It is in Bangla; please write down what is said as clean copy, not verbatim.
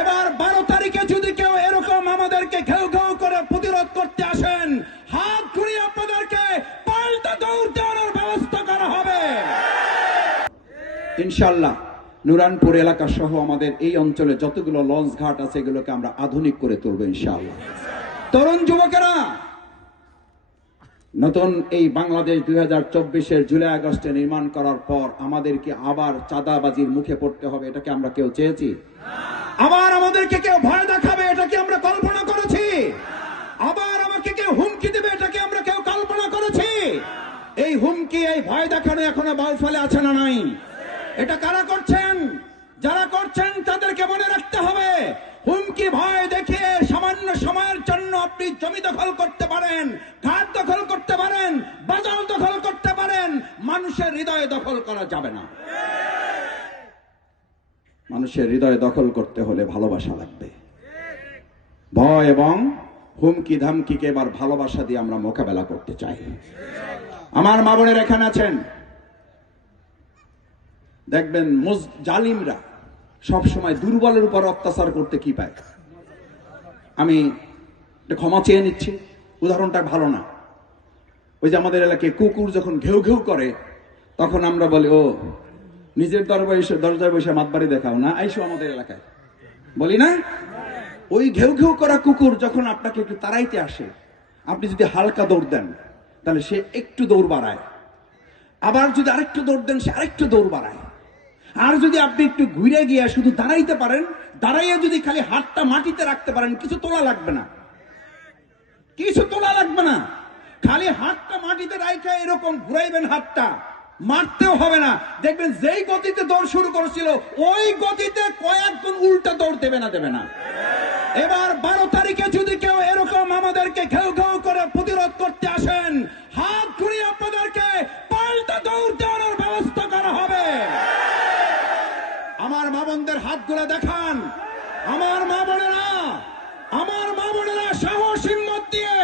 এবার 12 তারিখে যদি কেউ এরকম আমাদেরকে ঘেউ ঘেউ করে প্রতিরোধ করতে আসেন, হাত ঘুরিয়ে আপনাদেরকে পাল্টা দৌড় দেওয়ার ব্যবস্থা করা হবে ইনশাআল্লাহ। নুরানপুর এলাকা সহ আমাদের এই অঞ্চলে যতগুলো লঞ্চ ঘাট আছে এগুলোকে আমরা আধুনিক করে তুলব ইনশাআল্লাহ। তরুণ যুবকেরা, নতুন এই বাংলাদেশ 2024-এর জুলাই আগস্টে নির্মাণ করার পর আমাদেরকে আবার চাঁদাবাজির মুখে পড়তে হবে, এটাকে আমরা কেউ চেয়েছি? আবার আমাদেরকে কেউ ভয় দেখাবে, এটাকে আমরা কল্পনা করেছি? আবার আমাকে কেউ হুমকি দেবে, এটাকে আমরা কেউ কল্পনা করেছি? এই হুমকি, এই ভয় দেখানো এখনো বাউফলে আছে না নাই? এটা কারা করছেন? যারা করছেন তাদেরকে মনে রাখতে হবে, হুমকি ভয় দেখিয়ে সামান্য সময়ের জন্য আপনি জমি দখল করতে পারেন, ঘাট দখল করতে পারেন, বাজার দখল করতে পারেন, মানুষের হৃদয় দখল করা যাবে না। মানুষের হৃদয় দখল করতে হলে ভালোবাসা লাগবে। ভয় এবং হুমকি ধামকিকে এবার ভালোবাসা দিয়ে আমরা মোকাবেলা করতে চাই। আমার মা বোনের এখানে আছেন, দেখবেন জালিমরা সবসময় দুর্বলের উপর অত্যাচার করতে কি পায়। আমি ক্ষমা চেয়ে নিচ্ছি, উদাহরণটা ভালো না। ওই যে আমাদের এলাকায় কুকুর যখন ঘেউ ঘেউ করে তখন আমরা বলি, ও নিজের দরজায় বসে মাতবাড়ি দেখাও না, আইসো আমাদের এলাকায়, বলি না? ওই ঘেউ ঘেউ করা কুকুর যখন আপনাকে একটু তাড়াইতে আসে, আপনি যদি হালকা দৌড় দেন তাহলে সে একটু দৌড় বাড়ায়, আবার যদি আরেকটু দৌড় দেন সে আরেকটু দৌড় বাড়ায়। আর যদি আপনি একটু ঘুরে গিয়ে শুধু দাঁড়াইতে পারেন, দাঁড়াইয়া যদি খালি হাতটা মাটিতে রাখতে পারেন, কিছু তোলা লাগবে না, কিছু তোলা লাগবে না, খালি হাতটা মাটিতে রাখা এরকম ঘুরাইবেন, হাতটা মারতেও হবে না। দেখবেন যেই গতিতে দৌড় শুরু করেছিল ওই গতিতে কয়েক গুণ উল্টা দৌড় দেবে না। এবার 12 তারিখে যদি কেউ এরকম আমাদেরকে ঘেউ ঘেউ করে প্রতিরোধ করতে আসেন, হাত ঘুরিয়ে আপনাদেরকে পাল্টা দৌড় দেওয়ার ব্যবস্থা করা হবে। আমার মা বোনদের হাতগুলো দেখান। আমার মা বোনেরা সাহস হিম্মত দিয়ে